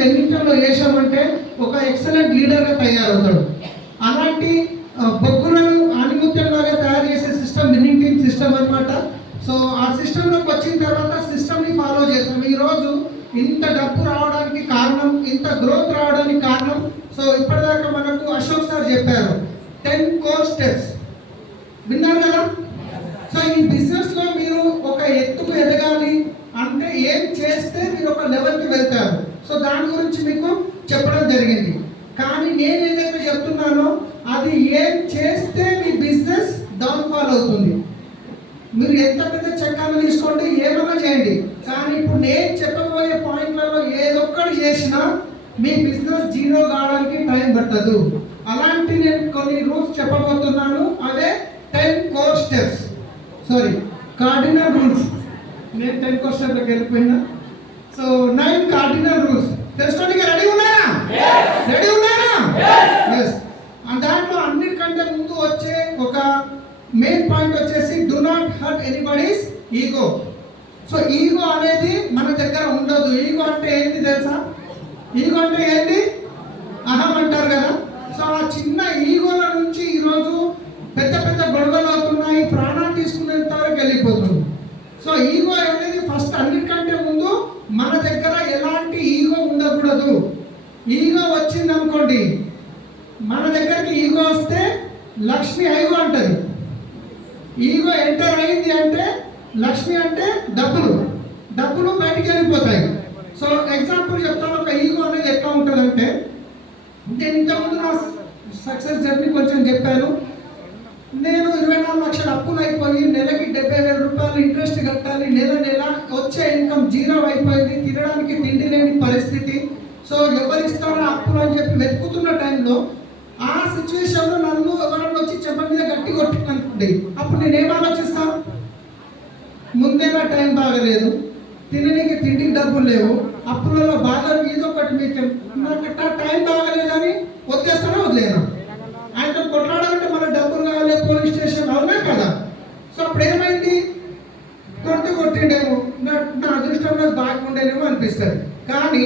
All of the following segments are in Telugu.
వెల్లింగ్టన్లో వేసామంటే ఒక ఎక్సలెంట్ లీడర్గా తయారవుతాడు. అలాంటి బొగ్గులను ఆనిముత్యంలాగా తయారు చేసే సిస్టమ్ విన్నింగ్ టీమ్ సిస్టమ్ అనమాట. సో ఆ సిస్టంలోకి వచ్చిన తర్వాత సిస్టమ్ని ఫాలో చేస్తాం. ఈరోజు ఇంత డబ్బు రావడానికి కారణం, ఇంత గ్రోత్ రావడానికి కారణం, సో ఇప్పటిదాకా మనకు అశోక్ సార్ చెప్పారు 10 core steps. విన్నారు కదా? సో ఈ బిజినెస్లో మీరు ఒక ఎత్తుకు ఎదగాలి అంటే ఏం చేస్తే మీరు ఒక లెవెల్కి వెళ్తారు. సో దాని గురించి మీకు చెప్పడం జరిగింది. కానీ నేను ఏదైతే చెప్తున్నానో అది ఏం చేస్తే మీ బిజినెస్ డౌన్ఫాల్ అవుతుంది. మీరు ఎంత పెద్ద చక్రాలు తీసుకోండి, ఏమైనా చేయండి, కానీ ఇప్పుడు నేను చెప్పబోయే పాయింట్లలో ఏదొక్కటి చేసినా మీ బిజినెస్ జీరో కావడానికి టైం పట్టదు. అలాంటి నేను కొన్ని రూల్స్ చెప్పబోతున్నాను. అదే 10 core steps, sorry cardinal rules. నేను 10 core స్టెప్లకు వెళ్ళిపోయినా. సో 9 కార్డినల్ రూల్స్ తెలుసుకోండి. రెడీ ఉన్నారా? రెడీ ఉన్నారా? ఎస్. దాంట్లో అన్నిటికంటే ముందు వచ్చే ఒక మెయిన్ పాయింట్ వచ్చేసి do not hurt anybody's ego. So ego అనేది మన దగ్గర ఉండదు. ఈగో అంటే ఏంటి తెలుసా? ఈగో అంటే ఏంటి? అహం అంటారు కదా. సో ఆ చిన్న ఈగోల నుంచి ఈరోజు పెద్ద పెద్ద గొడవలు అవుతున్నాయి, ప్రాణాలు తీసుకునేంత వరకు వెళ్ళిపోతుంది. సో ఈగో అనేది ఫస్ట్ అన్నిటికంటే ముందు మన దగ్గర ఎలాంటి ఈగో ఉండకూడదు. ఈగో వచ్చింది అనుకోండి, మన దగ్గరికి ఈగో వస్తే లక్ష్మి ఐగో అంటది. ఈగో ఎంటర్ అయింది అంటే లక్ష్మి అంటే డబ్బులు బయటికి వెళ్ళిపోతాయి. సో ఎగ్జాంపుల్ చెప్తాను. ఒక ఈగో అనేది ఎట్లా ఉంటుందంటే, నేను ఇంతకుముందు నా సక్సెస్ జర్నీ కొంచెం చెప్పాను. నేను 24 లక్షల అప్పులు అయిపోయి నెలకి 70,000 రూపాయలు ఇంట్రెస్ట్ కట్టాలి, నెల వచ్చే ఇన్కమ్ జీరో అయిపోయింది, తినడానికి తిండి లేని పరిస్థితి. సో ఎవరిస్తారో అప్పులు అని చెప్పి వెతుకుతున్న టైంలో ఆ సిచ్యువేషన్లో నన్ను ఎవరన్నా వచ్చి చెప్ప మీద గట్టి కొట్టిననుకోండి, అప్పుడు నేనేం ఆలోచిస్తాను? ముందేలా టైం బాగలేదు, తినడానికి తిండికి డబ్బులు లేవు, అప్పులలో బాగా ఏదో ఒకటి మీకు నాకు టైం బాగలేదని వదిలేస్తానో వదిలేను. ఆయనతో కొట్లాడాలంటే మన డబ్బులు కావాలి, పోలీస్ స్టేషన్, అవునా కదా? సో అప్పుడు ఏమైంది? కొట్టిండేమో, నా అదృష్టంలో బాగుండేనేమో అనిపిస్తుంది. కానీ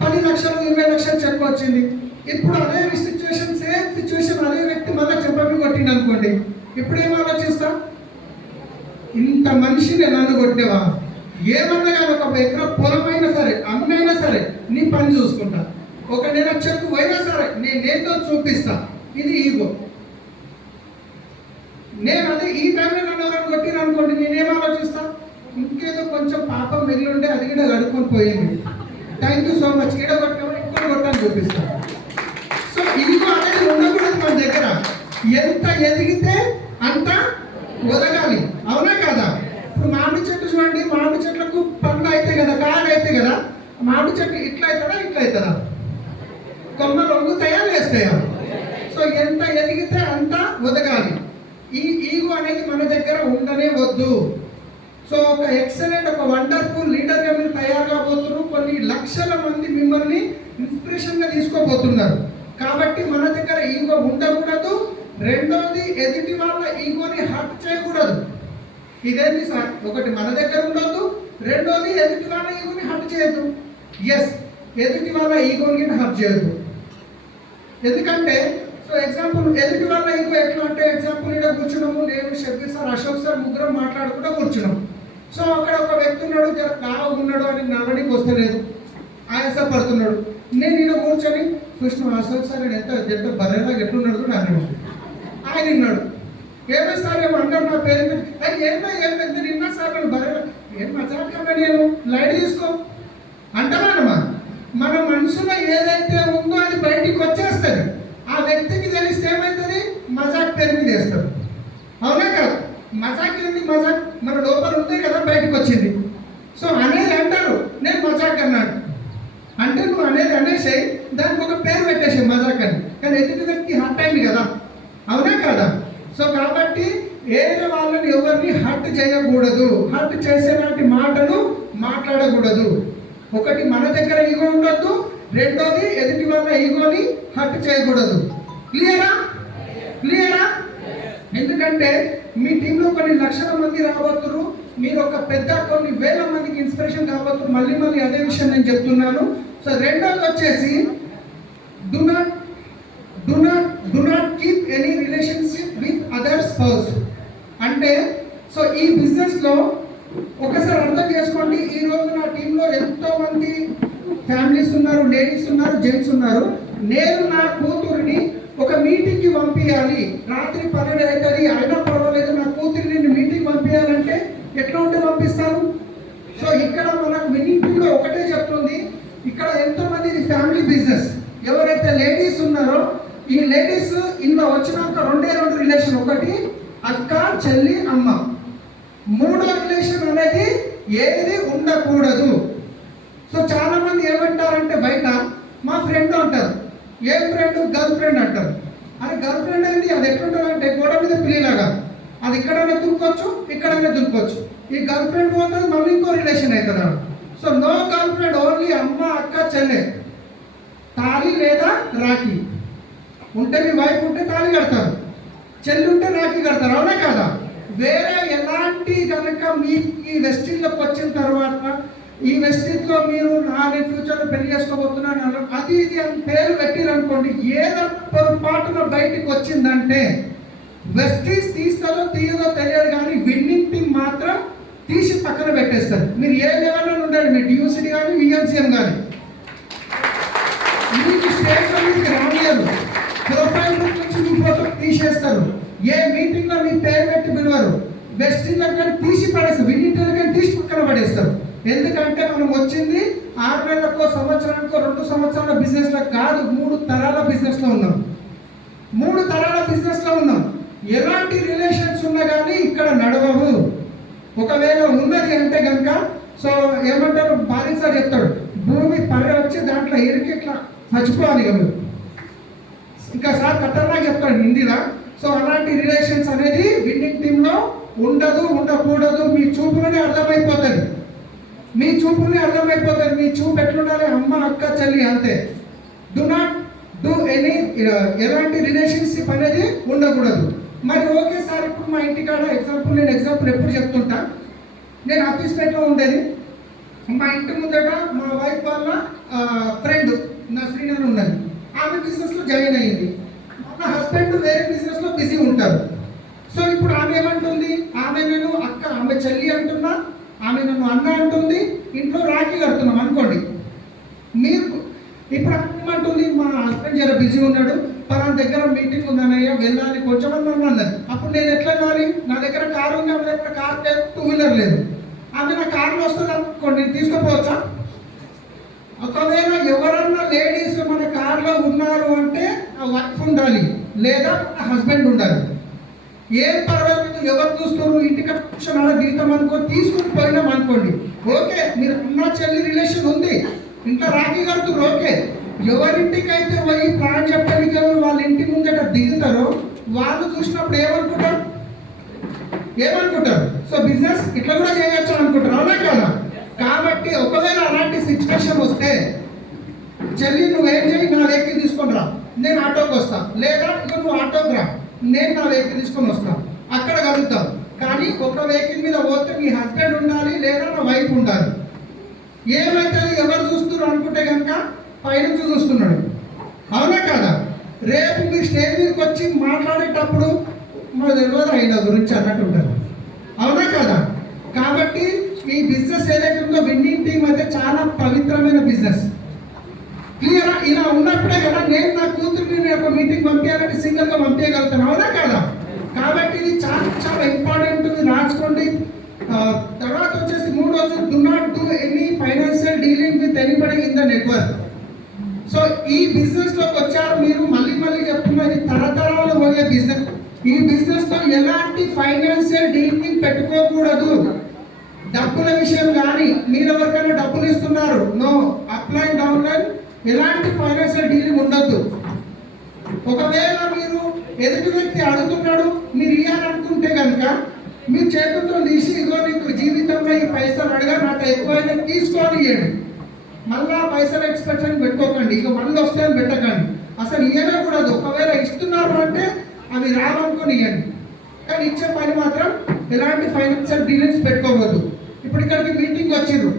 10 లక్షలు 20 లక్షలు చెక్ వచ్చింది. ఇప్పుడు అదే సిచ్యువేషన్, సేమ్ సిచ్యువేషన్, అదే వ్యక్తి మళ్ళీ చెప్పని కొట్టిండు అనుకోండి, ఇప్పుడు ఏం ఆలోచిస్తా? ఇంత మనిషిని నన్ను కొట్టేవా? ఏమన్నా కానీ ఒక ఎకరా పొలమైనా సరే, అన్నైనా సరే నీ పని చూసుకుంటా, ఒక నెల చెక్కు పోయినా సరే నేనేందో చూపిస్తా. ఇది ఈగో. నేను అదే ఈ టైంలో నన్ను ఎవరైనా కొట్టిన అనుకోండి, నేనేం ఆలోచిస్తా? ఇంకేదో కొంచెం పాపం మిగిలింటే అది కూడా గడుపుకొని పోయింది, థ్యాంక్ యూ సో మచ్, ఈడ కొట్టామని ఇంకోటి కొట్టాలని చూపిస్తాను. సో ఈగో అనేది ఉండకూడదు మన దగ్గర. ఎంత ఎదిగితే అంత ఒదగాలి, అవునా కదా? ఇప్పుడు మామిడి చెట్టు చూడండి, మామిడి చెట్లకు పండ్లు అయితే కదా, కాయలు అయితే కదా, మామిడి చెట్టు ఇట్లా అవుతుందా? కొమ్మలు వంగుతాయా, లేస్తాయా? సో ఎంత ఎదిగితే అంత ఒదగాలి. ఈ ఈగో అనేది మన దగ్గర ఉండనే వద్దు. సో ఒక ఎక్సలెంట్, ఒక వండర్ఫుల్ లీడర్గా మీరు తయారు కాబోతున్నారు. కొన్ని లక్షల మంది మిమ్మల్ని ఇన్స్పిరేషన్గా తీసుకోబోతున్నారు. కాబట్టి మన దగ్గర ఈగో ఉండకూడదు. రెండోది, ఎదుటి వాళ్ళ ఈగోని హర్ట్ చేయకూడదు. ఇదేంటి సార్? ఒకటి మన దగ్గర ఉండొద్దు, రెండోది ఎదుటి వాళ్ళ ఈగోని హర్ట్ చేయొద్దు. ఎస్, ఎదుటి వాళ్ళ ఈగోని హర్ట్ చేయొద్దు. ఎందుకంటే సో ఎగ్జాంపుల్, ఎదుటి వాళ్ళ ఈగో ఎట్లా అంటే, ఎగ్జాంపుల్ ఇక్కడ కూర్చున్నాము, నేను షబ్బీర్ సార్, అశోక్ సార్ ముగ్గురం మాట్లాడుకుంటూ కూర్చున్నాం. సో అక్కడ ఒక వ్యక్తి ఉన్నాడు, బాగా ఉన్నాడు అని నల్లడికి వస్తలేదు, ఆయాసపడుతున్నాడు. నేను ఈయన కూర్చొని చూసిన అశోక్ సార్ ఎంత బర్రెలా ఎట్లున్నాడు అన్నాడు. ఆయన విన్నాడు, ఏమో సార్ ఏమో అన్నాడు, నా పేరు ఏమైంది నిన్నా సార్ నేను బర్రెలా ఏం మజాకన్నా, నేను లైట్ తీసుకో అంటామా? మన మనసులో ఏదైతే ఉందో అది బయటికి వచ్చేస్తుంది. ఆ వ్యక్తికి తెలిస్తే ఏమవుతుంది? మజాక్ పేరు మీద వేస్తాడు, అవునా కాదు? మజాక్ ఏంది? మజాక్ మన లోపల ఉంది కదా, బయటకు వచ్చింది. సో అనేది అంటారు, నేను మజాక్ అన్నాడు అంటే నువ్వు అనేది అనేసాయి, దానికి ఒక పేరు పెట్టేసాయి మజాక్ అని. కానీ ఎదుటి వ్యక్తి హర్ట్ అయింది కదా, అవునా కదా? సో కాబట్టి వేరే వాళ్ళని ఎవరిని హర్ట్ చేయకూడదు, హర్ట్ చేసేలాంటి మాటలు మాట్లాడకూడదు. ఒకటి మన దగ్గర ఈగో ఉండొద్దు, రెండోది ఎదుటి వాళ్ళ ఈగోని హర్ట్ చేయకూడదు. క్లియరా? ఎందుకంటే మీ టీంలో కొన్ని లక్షల మంది రాబోతున్నారు, మీరు ఒక పెద్ద కొన్ని వేల మందికి ఇన్స్పిరేషన్ కాబోతున్నారు. మళ్ళీ అదే విషయం నేను చెప్తున్నాను. సో రెండోది వచ్చేసి do not keep any relationship with other spouse. అంటే సో ఈ బిజినెస్లో ఒకసారి అర్థం చేసుకోండి, ఈ రోజు నా టీంలో ఎంతో మంది ఫ్యామిలీస్ ఉన్నారు, లేడీస్ ఉన్నారు, జెంట్స్ ఉన్నారు. నేను నా కూతురిని ఒక మీటింగ్కి పంపించాలి, రాత్రి 12 అవుతుంది అయినా పర్వాలేదు, నా కూతురిని మీటింగ్ పంపించాలంటే ఎట్లా ఉంటే పంపిస్తాను? సో ఇక్కడ మనకు విన్నింగ్లో ఒకటే చెప్తుంది, ఇక్కడ ఎంతో మంది ఇది ఫ్యామిలీ బిజినెస్. ఎవరైతే లేడీస్ ఉన్నారో ఈ లేడీస్ ఇందులో వచ్చినాక రెండే రిలేషన్, ఒకటి అక్క, చెల్లి, అమ్మ. మూడో రిలేషన్ అనేది ఏది ఉండకూడదు. సో చాలా మంది ఏమంటారంటే బయట మా ఫ్రెండ్ అంటారు. ఏ ఫ్రెండ్? గర్ల్ ఫ్రెండ్ అంటారు. అది గర్ల్ ఫ్రెండ్ అనేది అది ఎట్లుంటుంది అంటే గోడ మీద పిల్లిలాగా, అది ఇక్కడైనా దునుకోవచ్చు, ఇక్కడైనా దునుకోవచ్చు. ఈ గర్ల్ ఫ్రెండ్ పోతుంది మళ్ళీ ఇంకో రిలేషన్ అవుతుంది. So no girlfriend, only అమ్మ, అక్క, చెల్లె. తాళి లేదా రాఖీ ఉంటే, మీ వైఫ్ ఉంటే తాళి కడతారు, చెల్లి ఉంటే రాఖీ కడతారు, అవునా కాదా? వేరే ఎలాంటి కనుక మీ ఈ వెస్టిన్లోకి వచ్చిన తర్వాత ఈ వెస్టిన్లో మీరు నేను ఫ్యూచర్లో పెళ్లి చేసుకోబోతున్నాను అది ఇది అని పేరు పెట్టిరనుకోండి, ఏదో పొరపాటున బయటికి వచ్చిందంటే వెస్టీస్ తీస్తుందో తీయదో తెలియదు, కానీ విన్నింగ్ టీం మాత్రం తీసి పక్కన పెట్టేస్తారు. మీరు ఏ లెవెల్లో ఉండండి, మీరు డియూసిటీ కానీ విఎంసీఎం కానీ, మీకు స్టేజ్లో మీకు రానియరు, ప్రొఫైల్ నుంచి మీ ఫోటో తీసేస్తారు, ఏ మీటింగ్లో మీ పేరు పెట్టి పిలవరు, వెస్టిన్లో కానీ తీసి పడేస్తారు, విన్నింగ్ టీం కానీ తీసి పక్కన పడేస్తారు. ఎందుకంటే మనం వచ్చింది 6 నెలలకో సంవత్సరానికో 2 సంవత్సరాల బిజినెస్లో కాదు, 3 తరాల బిజినెస్లో ఉన్నాం. 3 తరాల బిజినెస్లో ఉన్నాం. ఎలాంటి రిలేషన్స్ ఉన్నా కానీ ఇక్కడ నడవవు. ఒకవేళ ఉన్నది అంటే కనుక సో ఏమంటారు, బాలిన్ సార్ చెప్తాడు, భూమి పర్రె వచ్చి దాంట్లో ఇరికి ఇట్లా చచ్చిపోవాలి కదా, ఇంకా సార్ ఖతర్నాక్ చెప్తాడు హిందీలో. సో అలాంటి రిలేషన్స్ అనేది విన్నింగ్ టీంలో ఉండదు, ఉండకూడదు. మీ చూపులోనే అర్థమైపోతుంది, మీ చూపునే అర్థమైపోతుంది. మీ చూపు ఎట్లుండాలి, అమ్మ, అక్క, చెల్లి, అంతే. డు నాట్ డూ ఎనీ ఎలాంటి రిలేషన్షిప్ అనేది ఉండకూడదు. మరి ఓకే సార్, ఇప్పుడు మా ఇంటికాడ నేను ఎగ్జాంపుల్ ఎప్పుడు చెప్తుంటా, నేను ఆఫీస్పేటలో ఉండేది, మా ఇంటి ముందట మా వైఫ్ వాళ్ళ ఫ్రెండ్ నా శ్రీనగర్ ఉన్నది, ఆమె బిజినెస్లో జాయిన్ అయ్యింది. మా హస్బెండ్ వేరే బిజినెస్లో బిజీ ఉంటారు. సో ఇప్పుడు ఆమె ఏమంటుంది, ఆమె నేను అక్క, ఆమె చెల్లి అంటున్నా, ఆమె నన్ను అన్న అంటుంది, ఇంట్లో రాఖీ కడుతున్నాం అనుకోండి. మీరు ఇప్పుడు ఏమంటుంది, మా హస్బెండ్ జర బిజీ ఉన్నాడు, పలానా దగ్గర మీటింగ్ ఉందనయ్యా వెళ్ళాలి కొంచెం అన్నది. అప్పుడు నేను ఎట్లా వెళ్ళాలి, నా దగ్గర కారు ఉంది, ఆమె దగ్గర కార్ లేదు, 2 వీలర్ లేదు. ఆమె నా కార్లో వస్తుంది అనుకోండి, నేను తీసుకుపోవచ్చా? ఒకవేళ ఎవరన్నా లేడీస్ మన కార్లో ఉన్నారు అంటే వైఫ్ ఉండాలి లేదా హస్బెండ్ ఉండాలి. ఏం పర్వాలేదు, ఎవరు చూస్తారు, ఇంటికి కూర్చొని దిగుతాం అనుకో, తీసుకుని పోయినాం అనుకోండి, ఓకే మీరు అన్న చెల్లి రిలేషన్ ఉంది, ఇంట్లో రాఖీ కడుతున్నారు, ఓకే. ఎవరింటికి అయితే పోయి ప్లాన్ చెప్పడానికి వాళ్ళ ఇంటి ముందట దిగుతారో వాళ్ళు చూసినప్పుడు ఏమనుకుంటారు, సో బిజినెస్ ఇట్లా కూడా చేయొచ్చు అనుకుంటారు, అవునా కదా? కాబట్టి ఒకవేళ అలాంటి సిచ్యువేషన్ వస్తే చెల్లి నువ్వేం చేయి, నా వెహికల్ తీసుకొని రా, నేను ఆటోకి వస్తా, లేదా ఇక నువ్వు ఆటోకి రా, నేను నా వెహికల్ తీసుకొని వస్తాను, అక్కడ కలుగుతాం. కానీ ఒక వెహికల్ మీద పోతే మీ హస్బెండ్ ఉండాలి లేదా నా వైఫ్ ఉండాలి. ఏమైతే ఎవరు చూస్తున్నారు అనుకుంటే కనుక పైనుంచి చూస్తున్నాడు, అవునా కదా? రేపు మీ స్టేజ్ మీదకి వచ్చి మాట్లాడేటప్పుడు మాకు తెలియదు ఆయన గురించి అన్నట్టు ఉంటారు, అవునా కదా? కాబట్టి ఈ బిజినెస్ ఏదైతే ఉందో విన్నింగ్ టీం అయితే చాలా పవిత్రమైన బిజినెస్. క్లియరా? ఇలా ఉన్నప్పుడే కదా నేను నా కూతురిని ఒక మీటింగ్ పంపించాలంటే సింగిల్గా పంపించగలుగుతాను, అవునా కదా? కాబట్టి ఇది చాలా చాలా ఇంపార్టెంట్, రాసుకోండి. తర్వాత వచ్చేసి 3వ, do not do any financial dealing with anybody in the network. So ఈ బిజినెస్లోకి వచ్చారు మీరు, మళ్ళీ చెప్తున్నది తరతరాలు పోయే బిజినెస్. ఈ బిజినెస్లో ఎలాంటి ఫైనాన్షియల్ డీలింగ్ పెట్టుకోకూడదు. డబ్బుల విషయం కానీ మీరు ఎవరికైనా డబ్బులు ఇస్తున్నారు, నో, అప్లైన్ డౌన్లైన్ ఎలాంటి ఫైనాన్షియల్ డీలింగ్ ఉండొద్దు. ఒకవేళ మీరు ఎదుటి వ్యక్తి అడుగుతున్నాడు మీరు ఇవ్వాలనుకుంటే కనుక మీ చేతులతో తీసి ఇగో నీకు జీవితంలో ఈ పైసలు అడగా నాకు ఎక్కువైనా తీసుకొని ఇవ్వండి. మళ్ళా పైసలు ఎక్స్పెక్టేషన్ పెట్టుకోకండి, ఇక మళ్ళీ వస్తాయని పెట్టకండి, అసలు ఇవ్వకూడదు. ఒకవేళ ఇస్తున్నారు అంటే అవి రావనుకొని ఇవ్వండి, కానీ ఇచ్చే పని మాత్రం ఎలాంటి ఫైనాన్షియల్ డీలింగ్స్ పెట్టుకోవద్దు. ఇప్పుడు ఇక్కడికి మీటింగ్ వచ్చిర్రు,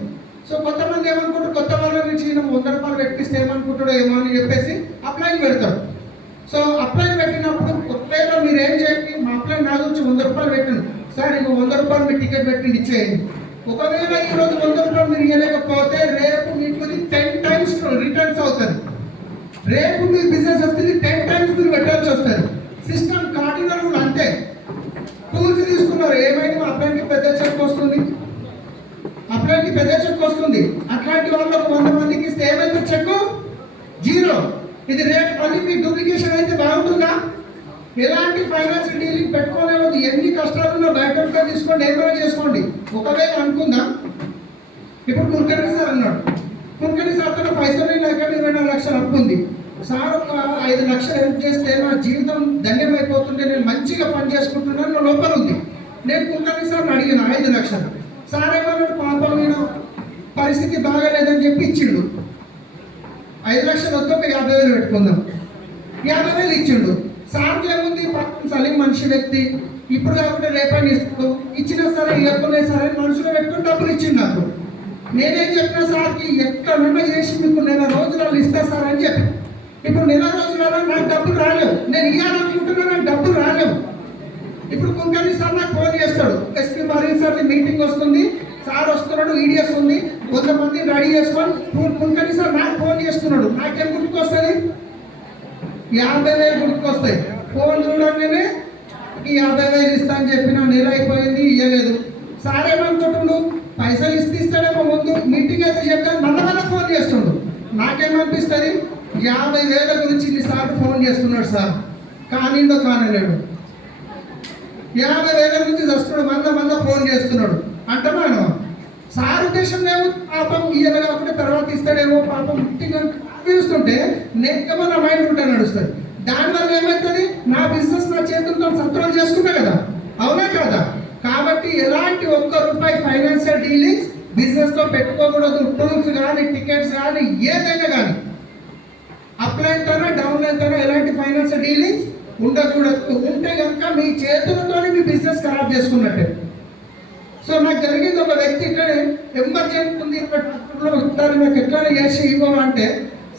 సో కొంతమంది ఏమనుకుంటారు, కొత్త వాళ్ళ నుంచి ఈయన 100 రూపాయలు పెట్టిస్తే ఏమనుకుంటాడో ఏమో అని చెప్పేసి అప్లైన్ పెడతాడు. సో అప్లైన్ పెట్టినప్పుడు ఒకవేళ మీరు ఏం చేయండి, మా అప్లైన్ నా గురించి 100 రూపాయలు పెట్టండి సార్, ఇంకో 100 రూపాయలు మీరు టికెట్ పెట్టండి ఇచ్చేయండి. ఒకవేళ ఈరోజు 100 రూపాయలు మీరు ఇవ్వలేకపోతే రేపు మీకు 10 టైమ్స్ రిటర్న్స్ అవుతుంది. రేపు మీ బిజినెస్ వస్తుంది 10 టైమ్స్ మీరు పెట్టాల్సి వస్తుంది. సిస్టమ్ కార్డినల్ కూడా అంతే. టూల్స్ తీసుకున్నారు, ఏమైనా అప్లైన్కి పెద్ద చెక్ వస్తుంది, అప్లైన్కి పెద్ద చెక్ వస్తుంది. అట్లాంటి వాళ్ళకు 100 మందికి ఇస్తే ఏమైతే చెక్ 0. ఇది రేపు మళ్ళీ మీకు డూప్లికేషన్ అయితే బాగుంటుందా? ఎలాంటి ఫైనాన్షియల్ డీలింగ్ పెట్టుకోలేవద్దు. ఎన్ని కష్టాలున్నా బయట తీసుకోండి, ఏమైనా చేసుకోండి. ఒకవేళ అనుకుందాం, ఇప్పుడు కుల్కర్ణి సార్ అన్నాడు, కుల్కర్ణి సార్ తన పైసలు లేక 24 లక్షలు అప్పు ఉంది. సార్ ఒక 5 లక్షలు హెల్ప్ చేస్తే నా జీవితం ధన్యమైపోతుంటే నేను మంచిగా పని చేసుకుంటున్నాను నా లోపల ఉంది. నేను కుల్కర్ణి సార్ని అడిగిన 5 లక్షలు. సార్ ఏమన్నాడు, పాపం నేను పరిస్థితి బాగాలేదని చెప్పి ఇచ్చిండు. 5 లక్షలు వద్దు, ఒక 50,000 పెట్టుకుందాం. 50,000 ఇచ్చిండు. సార్కి ఏముంది, సలీం మనిషి వ్యక్తి, ఇప్పుడు కాకుండా రేపని ఇస్తూ ఇచ్చినా సరే ఇవ్వకునే సరే మనుషులు పెట్టుకుని డబ్బులు ఇచ్చిండు నాకు. నేనేం చెప్పిన సార్కి ఎక్కడన్నా చేసి మీకు 1 రోజులలో ఇస్తా సార్ అని చెప్పి. ఇప్పుడు 1 రోజులలో నాకు డబ్బులు రాలేవు, నేను ఇవ్వాలనుకుంటున్నా, నాకు డబ్బులు రాలేవు. ఇప్పుడు కుల్కర్ణి సార్ నాకు ఫోన్ చేస్తాడు, ఎస్పీ మరీన్ సార్ మీటింగ్ వస్తుంది, సార్ వస్తున్నాడు, ఈడిఎస్ ఉంది, 100 మంది రెడీ చేసుకొని కుల్కర్ణి సార్ నాకు ఫోన్ చేస్తున్నాడు. నాకేం గుర్తుకొస్తుంది, 50,000 గుర్తుకొస్తాయి. ఫోన్ చూడంగానే ఈ 50,000 ఇస్తా అని చెప్పిన, నెల అయిపోయింది ఇవ్వలేదు. సార్ ఏమనుకుంటుండు, పైసలు ఇస్తాడేమో, ముందు మీటింగ్ అయితే చెప్తాను, మళ్ళీ ఫోన్ చేస్తుండు. నాకేమనిపిస్తుంది, 50,000 గురించి ఇన్నిసార్లు ఫోన్ చేస్తున్నాడు సార్, కానిండో కానలేడు. 50,000 గురించి వస్తున్నాడు, మళ్ళీ ఫోన్ చేస్తున్నాడు అంటే మనం సార్ ఉద్దేశం ఏమో పాపం ఇయ్యాలి కాకుండా తర్వాత ఇస్తాడేమో పాపం చూస్తుంటే నేనేమో నా మైండ్ ఉంటే నడుస్తుంది. దానివల్ల ఏమవుతుంది, నా బిజినెస్ నా చేతులతో కంట్రోల్ చేసుకున్నా కదా, అవునా కదా? కాబట్టి ఎలాంటి ₹1 ఫైనాన్షియల్ డీలింగ్స్ బిజినెస్లో పెట్టుకోకూడదు. టూల్స్ కానీ టికెట్స్ కానీ ఏదైనా కానీ అప్లైన్ తోనే డౌన్లైన్ తోనే ఎలాంటి ఫైనాన్షియల్ డీలింగ్స్ ఉండకూడదు. ఉంటే కనుక మీ చేతులతోనే మీ బిజినెస్ ఖరాబ్ చేసుకున్నట్టే. సో నాకు జరిగింది, ఒక వ్యక్తి ఇట్లనే ఎమర్జెన్సీ ఉంది, నాకు ఎట్లా చేసి ఇవ్వాలంటే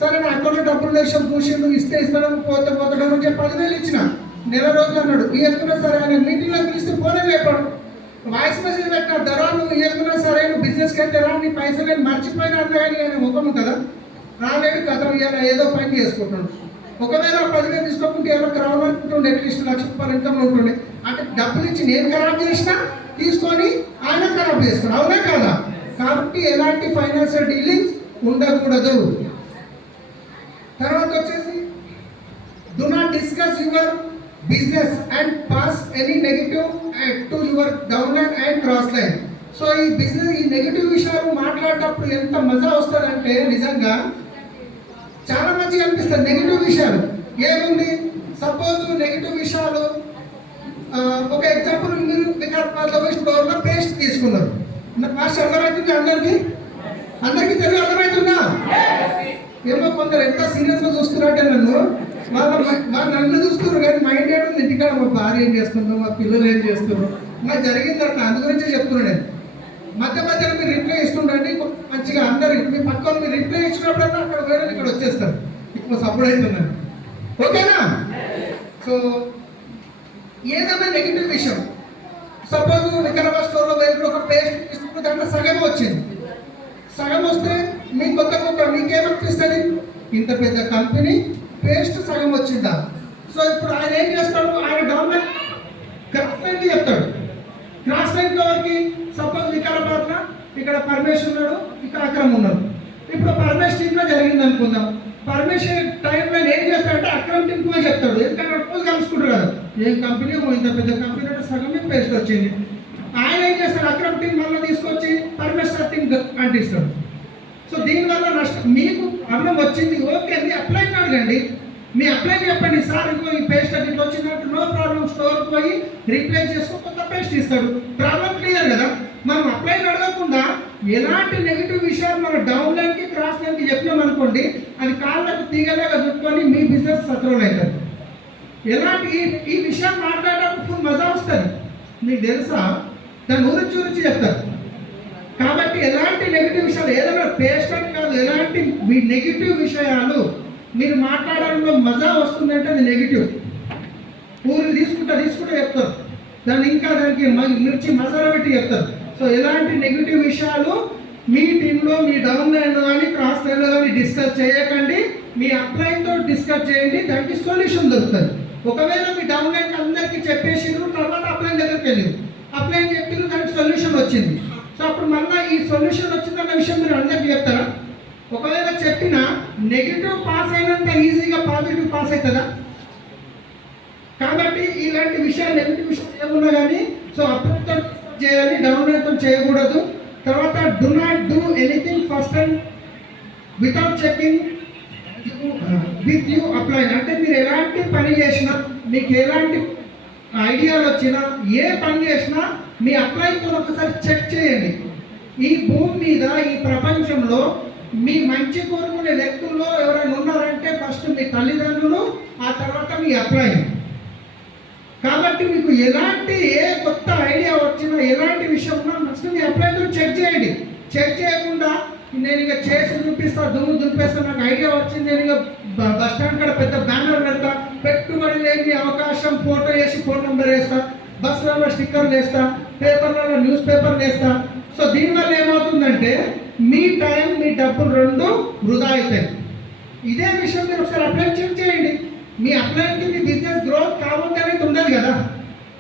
సరే నా అకౌంట్లో డబ్బులు లేచాం చూసిండు, ఇస్తే ఇస్తాడు, పోతే పోతాడు అని చెప్పి 10,000 ఇచ్చిన. 1 రోజులు అన్నాడు, ఇవ్వకున్నా సరే ఆయన మీటింగ్లో పిలిస్తే ఫోనే లేపాడు, వాయిస్ మెసేజ్ పెట్టిన, ధర నువ్వు ఇవ్వకున్నా సరే నువ్వు బిజినెస్కి అయితే రా, నీ పైసలు నేను మర్చిపోయినా అన్నా కానీ ఆయన ముఖము కదా రాలేడు, కథ ఇవ్వాలి, ఏదో పని చేసుకుంటున్నాడు. ఒకవేళ 10,000 తీసుకోకుంటే ఎవరికి రావాలనుకుంటుండే, అట్లీస్ట్ ₹1,00,000 ఇన్కమ్ ఉంటుండే. అంటే డబ్బులు ఇచ్చి నేను ఖరాబ్ చేసినా తీసుకొని ఆయన ఖరాబ్ చేస్తాడు, అవునా కదా? కాబట్టి ఎలాంటి ఫైనాన్షియల్ డీలింగ్స్ ఉండకూడదు. తర్వాత వచ్చేసి do not discuss your business and pass any negative to your down line and cross line. So ఈ బిజినెస్ ఈ నెగిటివ్ విషయాలు మాట్లాడేటప్పుడు ఎంత మజా వస్తుందంటే నిజంగా చాలా మంచిగా అనిపిస్తుంది. నెగిటివ్ విషయాలు ఏముంది, సపోజ్ నెగిటివ్ విషయాలు ఒక ఎగ్జాంపుల్, మీరు స్టోర్లో పేస్ట్ తీసుకున్నారు, కాస్ట్ అర్థమవుతుంది అందరికీ తెలుగు అర్థమవుతుందా? ఏమో కొందరు ఎంత సీరియస్గా చూస్తున్నారంటే నన్ను చూస్తున్నారు కానీ మైండ్ ఏడుంది, ఇంటికాడ మా భార్య ఏం చేస్తుందో, మా పిల్లలు ఏం చేస్తున్నారు, నాకు జరిగిందంట, అందు గురించే చెప్తున్నాను నేను. మధ్యలో మీరు రిప్లై ఇస్తుండండి మంచిగా, అందరు మీ పక్కన మీరు రిప్లై ఇచ్చినప్పుడన్నా అక్కడ వేరే ఇక్కడ వచ్చేస్తారు, ఇప్పుడు సపోర్ట్ అవుతున్నాను, ఓకేనా? సో ఏదైనా నెగిటివ్ విషయం, సపోజ్ వికారాబాద్ స్టోర్లో పోయి ఒక పేస్ట్ తీసుకుంటే దాంట్లో సగం వచ్చింది, సగం వస్తే మీకు కొత్త మీకేమనిపిస్తుంది, ఇంత పెద్ద కంపెనీ పేస్ట్ సగం వచ్చిందా? సో ఇప్పుడు ఆయన ఏం చేస్తాడు, ఆయన డౌన్లైన్ క్రాస్ లైన్ చెప్తాడు. క్రాస్ లైన్ ఎవరికి, సపోజ్ వికారాబాద్లో ఇక్కడ పరమేష్ ఉన్నాడు, ఇక్కడ అక్రమ్ ఉన్నాడు. ఇప్పుడు పరమేష్ టీంలో జరిగింది అనుకుందాం, పరమేష్ టైంలో ఏం చేస్తాడంటే అక్రమ్ టీంకి చెప్తాడు, ఎందుకంటే రోజు కలుసుకుంటారు కదా, ఏం కంపెనీ ఇంత పెద్ద కంపెనీ అంటే సగమే పేస్ట్ వచ్చింది. ఆయన ఏం చేస్తాడు, అక్రమ్ టీం మళ్ళీ తీసుకొచ్చి పరమేష్ సార్ టీం అంటిస్తాడు. సో దీనివల్ల నష్టం, మీకు అన్నం వచ్చింది ఓకే, మీ అప్లైన్ అడగండి, మీ అప్లైన్ చెప్పండి, సార్ ఇంకో ఈ పేస్ట్ అది ఇట్లా వచ్చినట్టు, నో ప్రాబ్లం, స్టోర్కి పోయి రీప్లేస్ చేసుకో, కొత్త పేస్ట్ ఇస్తాడు, ప్రాబ్లం క్లియర్ కదా. మనం అప్లైన్ అడగకుండా ఎలాంటి నెగిటివ్ విషయాలు మన డౌన్ లైన్కి క్రాస్ లైన్కి చెప్పినాం అనుకోండి, అది కాళ్ళకు తీగలేగా చుట్టుకొని మీ బిజినెస్ సత్రం అవుతుంది. ఎలాంటి ఈ విషయం మాట్లాడేటప్పుడు ఫుల్ మజా వస్తుంది, మీకు తెలుసా, దాని గురించి చెప్తారు. కాబట్టి కాబట్టి ఎలాంటి నెగిటివ్ విషయాలు, ఏదైనా పేస్ట్ అని కాదు, ఎలాంటి నెగిటివ్ విషయాలు మీరు మాట్లాడడంలో మజా వస్తుందంటే అది నెగిటివ్. పూరి తీసుకుంటా చెప్తారు, దాన్ని ఇంకా దానికి మిర్చి మసాలా పెట్టి చెప్తారు. సో ఎలాంటి నెగిటివ్ విషయాలు మీ టీంలో, మీ డౌన్ లైన్లో కానీ క్రాస్ లైన్లో కానీ డిస్కస్ చేయకండి. మీ అప్లైన్తో డిస్కస్ చేయండి, దానికి సొల్యూషన్ దొరుకుతుంది. ఒకవేళ మీ డౌన్ లైన్ అందరికీ చెప్పేసిరు, తర్వాత అప్లైన్ దగ్గరికి వెళ్ళిరు, అప్లైన్ చెప్పిరు, దానికి సొల్యూషన్ వచ్చింది. సో అప్పుడు మళ్ళీ ఈ సొల్యూషన్ వచ్చిందన్న విషయం మీరు అందరికీ చెప్తారా? ఒకవేళ చెప్పినా నెగిటివ్ పాస్ అయినంత ఈజీగా పాజిటివ్ పాస్ అవుతుందా? కాబట్టి ఇలాంటి విషయాలు, నెగిటివ్ విషయాలు ఏమున్నా కానీ సో అప్లైన్తో చేయాలి, డౌన్ లైన్తో చేయకూడదు. తర్వాత do not do anything first and without checking with you upline. అంటే మీరు ఎలాంటి పని చేసినా, మీకు ఎలాంటి ఐడియాలు వచ్చినా, ఏ పని చేసినా మీ అప్లైన్తో ఒకసారి చెక్ చేయండి. ఈ భూమి మీద, ఈ ప్రపంచంలో మీ మంచి కోరుకునే వ్యక్తుల్లో ఎవరైనా ఉన్నారంటే ఫస్ట్ మీ తల్లిదండ్రులు, ఆ తర్వాత మీ అప్లైన్. కాబట్టి మీకు ఎలాంటి ఏ కొత్త ఐడియా వచ్చినా, ఎలాంటి విషయం ఉన్నా ఫస్ట్ మీ అప్లైన్తో చెక్ చేయండి. చెక్ చేయకుండా నేను ఇక చేసి చూపిస్తా, దుమ్ము దులిపేస్తా, నాకు ఐడియా వచ్చింది, నేను ఇక బస్ స్టాండ్ కాడ పెద్ద బ్యానర్ పెడతా, పెట్టుబడి లేని అవకాశం, ఫోటో వేసి ఫోన్ నెంబర్ వేస్తా, బస్సులలో స్టిక్కర్లు వేస్తా, పేపర్లలో న్యూస్ పేపర్లు వేస్తా. సో దీనివల్ల ఏమవుతుందంటే మీ టైం, మీ డబ్బులు రెండు వృధా అవుతాయి. ఇదే విషయం మీరు ఒకసారి అప్లై చెక్ చేయండి. మీ అప్లైన్కి మీ బిజినెస్ గ్రోత్ కావాలి అనేది ఉండదు కదా,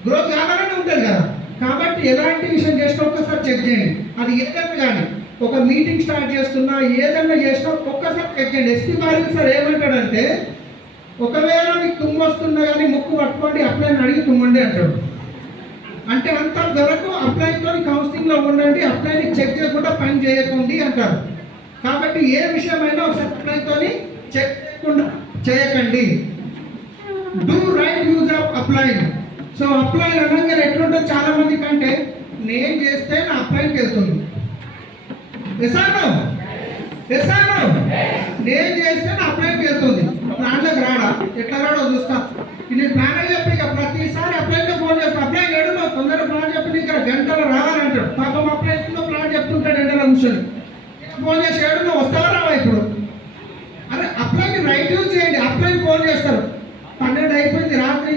గ్రోత్ కావాలని ఉంటుంది కదా. కాబట్టి ఎలాంటి విషయం చేసినా ఒక్కసారి చెక్ చేయండి. అది ఏదైనా కానీ, ఒక మీటింగ్ స్టార్ట్ చేస్తున్నా, ఏదైనా చేసినా ఒక్కసారి చెక్ చేయండి. ఎస్పీ బాలిక సార్ ఏమంటాడంటే, ఒకవేళ మీకు తుమ్ము వస్తున్నా కానీ ముక్కు పట్టుకోండి, అప్లైన్ అడిగి తుమ్మండి అంటాడు. అంటే అంత వరకు అప్లైన్తో కౌన్సిలింగ్లో ఉండండి, అప్లైన్ చెక్ చేయకుండా పని చేయకండి అంటారు. కాబట్టి ఏ విషయమైనా ఒకసారి అప్లైన్తో చెక్ చేయకుండా చేయకండి. Do right use of upline. So upline అనగానే ఎట్లుంటుంది చాలా మంది కంటే, నేను చేస్తే నా అప్లైన్కి వెళ్తుంది. ఎసాను నేను చేస్తే నా అప్లైన్కి వెళ్తుంది, దాంట్లోకి రాడా? ఎట్లా రాడో చూస్తా. నేను ప్లాన్ చెప్పి ఇక ప్రతిసారి అప్లైన్తో ఫోన్ చేస్తాను, అప్లైన్ ఎడులో తొందరగా ప్లాన్ చెప్పి ఇక్కడ గంటలో రావాలంటాడు. పాపం అప్లైన్లో ప్లాన్ చెప్తుంటాడు ఎండలో కూర్చొని. ఫోన్ చేసి ఎడులో వస్తావా రావా ఇప్పుడు? అరే అప్లైన్ రైట్ యూజ్ చేయండి. అప్లైన్ ఫోన్ చేస్తారు, 12 అయిపోయింది రాత్రి,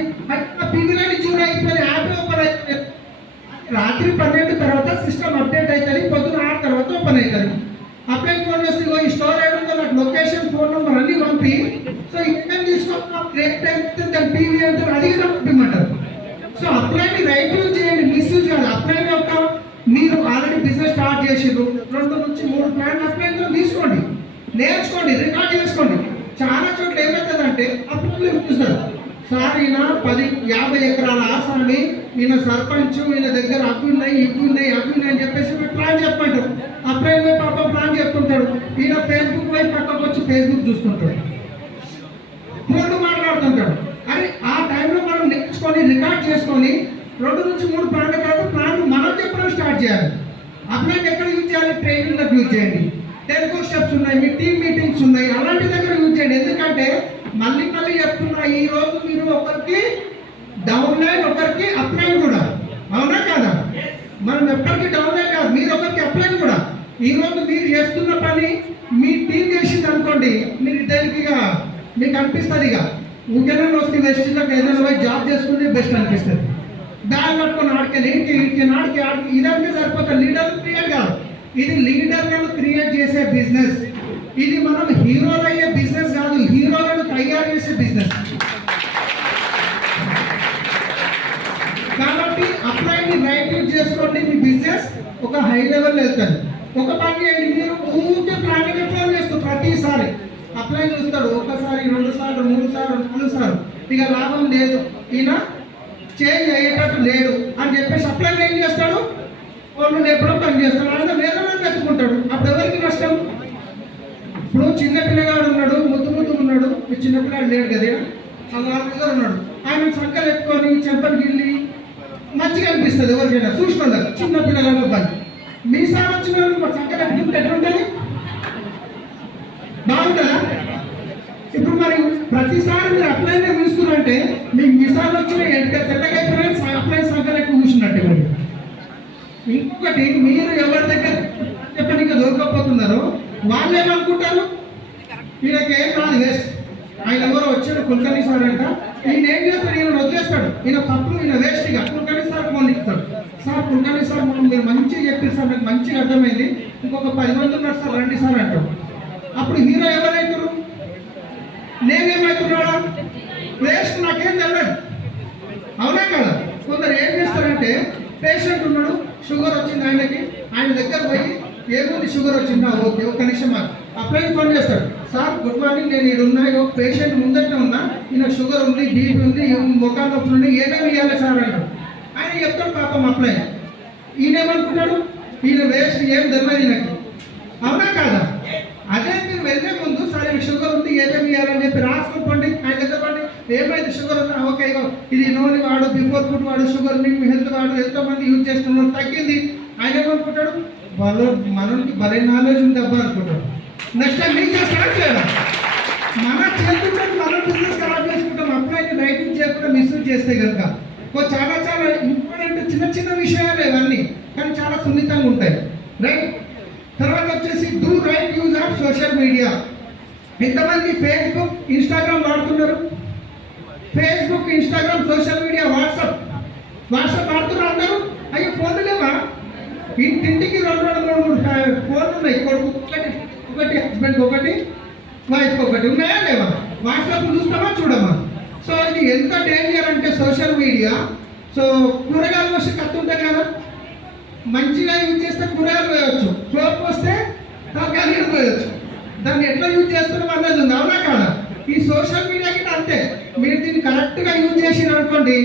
పీవీలని జూన్ అయిపోయింది, యాప్ ఓపెన్ అయిపోయింది. రాత్రి 12 తర్వాత సిస్టమ్ అప్డేట్ అవుతుంది, పొద్దున 6 తర్వాత ఓపెన్ అవుతుంది. అప్లైన్ ఫోన్ చేస్తే ఈ స్టోర్ అయ్యడంతో నాకు లొకేషన్, ఫోన్ నెంబర్ అన్నీ పంపి, సో ఇక్కడ తీసుకుంటున్నాం రేట్ అయితే దాని పీవీ అంటే అది కూడా పంపిమంటారు. సో అప్లైన్ రైట్ యూజ్ చేయండి, మిస్యూజ్ కాదు. అప్లైన్ యొక్క మీరు ఆల్రెడీ బిజినెస్ స్టార్ట్ చేసిర్రు, 2 నుంచి 3 ప్లాన్ అప్లైన్తో తీసుకోండి, నేర్చుకోండి, రికార్డ్ చేసుకోండి. చాలా చోట్ల ఏమవుతుందంటే అప్లైన్ చూస్తారు, సార్ ఈయన 50 ఎకరాల ఆసామి, ఈయన సర్పంచ్, ఈయన దగ్గర అవి ఉన్నాయి అని చెప్పేసి ప్లాన్ చెప్పంటారు. అప్లైన్ పోయి పాప ప్లాన్ చెప్తుంటాడు, ఈయన ఫేస్బుక్ పోయి పక్కకు వచ్చి ఫేస్బుక్ చూస్తుంటాడు, ఫోన్లు మాట్లాడుతుంటాడు. అని ఆ టైంలో మనం నేర్చుకొని రికార్డ్ చేసుకొని 2 నుంచి 3 ప్లాన్ల తర్వాత ప్లాన్లు మనం చెప్పడం స్టార్ట్ చేయాలి. అప్లైన్ ఎక్కడ యూజ్ చేయాలి? ట్రైనింగ్లకు యూజ్ చేయండి, టెలికో స్టెప్స్ ఉన్నాయి, మీ టీమ్ మీటింగ్స్ ఉన్నాయి, అలాంటి దగ్గర యూజ్ చేయండి. ఎందుకంటే మళ్ళీ చెప్తున్నా, ఈ రోజు మీరు ఒకరికి డౌన్ లైన్, ఒకరికి అప్లైన్ కూడా, అవునా కదా? మనం ఎప్పటికీ డౌన్ లైన్ కాదు, మీరు ఒకరికి అప్లైన్ కూడా. ఈ రోజు మీరు చేస్తున్న పని మీ టీం చేసింది అనుకోండి, మీరు దేనికిగా మీకు అనిపిస్తుంది, ఇక ఇంకేనా వస్తే వెస్ట్లకు ఏదైనా పోయి జాబ్ చేసుకుంటే బెస్ట్ అనిపిస్తుంది. బ్యాగ్ పట్టుకొని ఆడికి ఇదంటే సరిపోతుంది. లీడర్లు క్రియేట్ కాదు, ఇది లీడర్లను క్రియేట్ చేసే బిజినెస్. ఇది మనం హీరోలు అయ్యే బిజినెస్ కాదు, హీరోలను తయారు చేసే బిజినెస్. కాబట్టి అప్లైని రైట్ యూజ్ చేసుకోండి, మీ బిజినెస్ ఒక హై లెవెల్ వెళ్తుంది. ఒక పని చేయండి, మీరు ఊరికే ప్లానింగ్ ఫోన్ చేస్తారు, ప్రతిసారి అప్లై చూస్తాడు, 1 సారి 2 సార్లు 3 సార్లు 4 సార్లు, ఇక లాభం లేదు, ఈయన చేంజ్ అయ్యేటట్టు లేడు అని చెప్పేసి అప్లై ఏం చేస్తాడు? వాళ్ళు ఎప్పుడో పని చేస్తాడు, ఆయన వేరే వాళ్ళు ఎత్తుకుంటాడు. అప్పుడు ఎవరికి నష్టం? ఇప్పుడు చిన్నపిల్లగాడు ఉన్నాడు, ముద్దు ఉన్నాడు, చిన్నపిల్లాడు లేడు కదా, అలా ఉన్నాడు, ఆయన సంకలు ఎత్తుకొని చెంపలు గిల్లి మంచిగా అనిపిస్తుంది ఎవరికైనా చూసిన వాళ్ళకి. చిన్నపిల్లగాడు పని మీసాలు వచ్చిన సంకలు ఎత్తుకుంటే ఎట్లుంటుంది? బాగుంటుందా? ఇప్పుడు మరి ప్రతిసారి మీరు అప్లైనే చూస్తున్నారంటే మీకు మీసాలు వచ్చిన తెల్లగైపోయినా అప్లై సంకలు ఎక్కువ కూర్చున్నట్టే. మరి ఇంకొకటి, మీరు ఎవరి దగ్గర దొరకపోతున్నారో వాళ్ళు ఏమనుకుంటారు, ఈయనకి ఏం కాదు వేస్ట్, ఆయన ఎవరో వచ్చాడు కుల్కర్ణి సార్ అంట, ఈయన ఏం చేస్తాడు, ఈయన వదిలేస్తాడు, ఈయన తప్పులు ఈయన వేస్ట్ ఇక కుల్కర్ణి సార్ ఫోన్ ఇస్తాడు, సార్ కుల్కర్ణి సార్ మనం మీరు మంచిగా చెప్పారు సార్, నాకు మంచిగా అర్థమైంది, ఇంకొక 10 మంది ఉన్నారు సార్ రండి సార్ అంటాడు. అప్పుడు హీరో ఎవరైతారు, నేనేమవుతున్నాడా, వేస్ట్, నాకేం తెలియదు. అవునా కదా? కొందరు ఏం చేస్తారంటే పేషెంట్ ఉన్నాడు, షుగర్ వచ్చింది ఆయనకి, ఆయన దగ్గర పోయి ఏముంది షుగర్ వచ్చిందా, ఓకే ఒక్క నిమిషం అప్లై ఫోన్ చేస్తాడు, సార్ గుడ్ మార్నింగ్, నేను ఇక్కడ ఉన్నా, పేషెంట్ ముందటే ఉన్నా, ఈయన షుగర్ ఉంది, బీపీ ఉంది, ముఖాలు నొప్పులు ఉన్నాయి, ఏమేమి ఇవ్వాలి సార్ అంటాడు. ఆయన చెప్తాడు పాపం అప్లై. ఈయనేమనుకుంటాడు, ఈయన వేస్ట్, ఏం తెలియదు ఈయనకి. అవునా కాదా? అదే మీరు వెళ్ళే ముందు సార్ ఈయన షుగర్ ఉంది, ఏమేమి ఇవ్వాలని చెప్పి రాసుకోండి, ఆయన దగ్గర పండి ఏమైంది షుగర్ ఉందా, ఓకే ఇగో ఇది నూనె వాడు, బిఫోర్ ఫుడ్ వాడు, షుగర్ హెల్త్ వాడు, ఎంతోమంది యూజ్ చేస్తున్నారు, తగ్గింది. ఆయన ఏమనుకుంటాడు, వాళ్ళు మనకి భలే నాలెడ్జ్ ఉంది అబ్బా అనుకుంటాడు. నెక్స్ట్ టైం మీకు స్టార్ట్ చేయాలి. మన చేతుల్లో మన బిజినెస్ ఖరాబ్ చేసుకుంటాం, అప్లైని రైటింగ్ చేయకుండా మిస్యూజ్ చేస్తే కనుక. చాలా చాలా ఇంపార్టెంట్ చిన్న చిన్న విషయాలు ఇవన్నీ, కానీ చాలా సున్నితంగా ఉంటాయి, రైట్. తర్వాత వచ్చేసి do right use of social media. ఎంతమంది ఫేస్బుక్ ఇన్స్టాగ్రామ్ వాడుతున్నారు? Facebook Instagram social media, WhatsApp వాడుతున్నారు అందరూ. అయ్యో ఫోన్లు లేవా? ఇంటింటికి 2-3 ఫోన్లు ఉన్నాయి, కొడుకు ఒకటి హస్బెండ్ ఒకటి వైఫ్ ఒకటి, ఉన్నాయా లేవా? వాట్సాప్ చూస్తామా చూడమా? సో ఇది ఎంత డేంజర్ అంటే సోషల్ మీడియా. సో కూరగాయలు వస్తే కత్తుంటాయి కదా, మంచిగా యూజ్ చేస్తే కూరగాయలు పోయవచ్చు, కోపం వస్తే తరకాయలు పోయవచ్చు. దాన్ని ఎట్లా యూజ్ చేస్తున్నాం అనేది ఉంది, అవునా కాదా? ఈ సోషల్ మీడియాకి అంతే, మీరు దీన్ని కరెక్ట్గా యూజ్ చేసిన అనుకోండి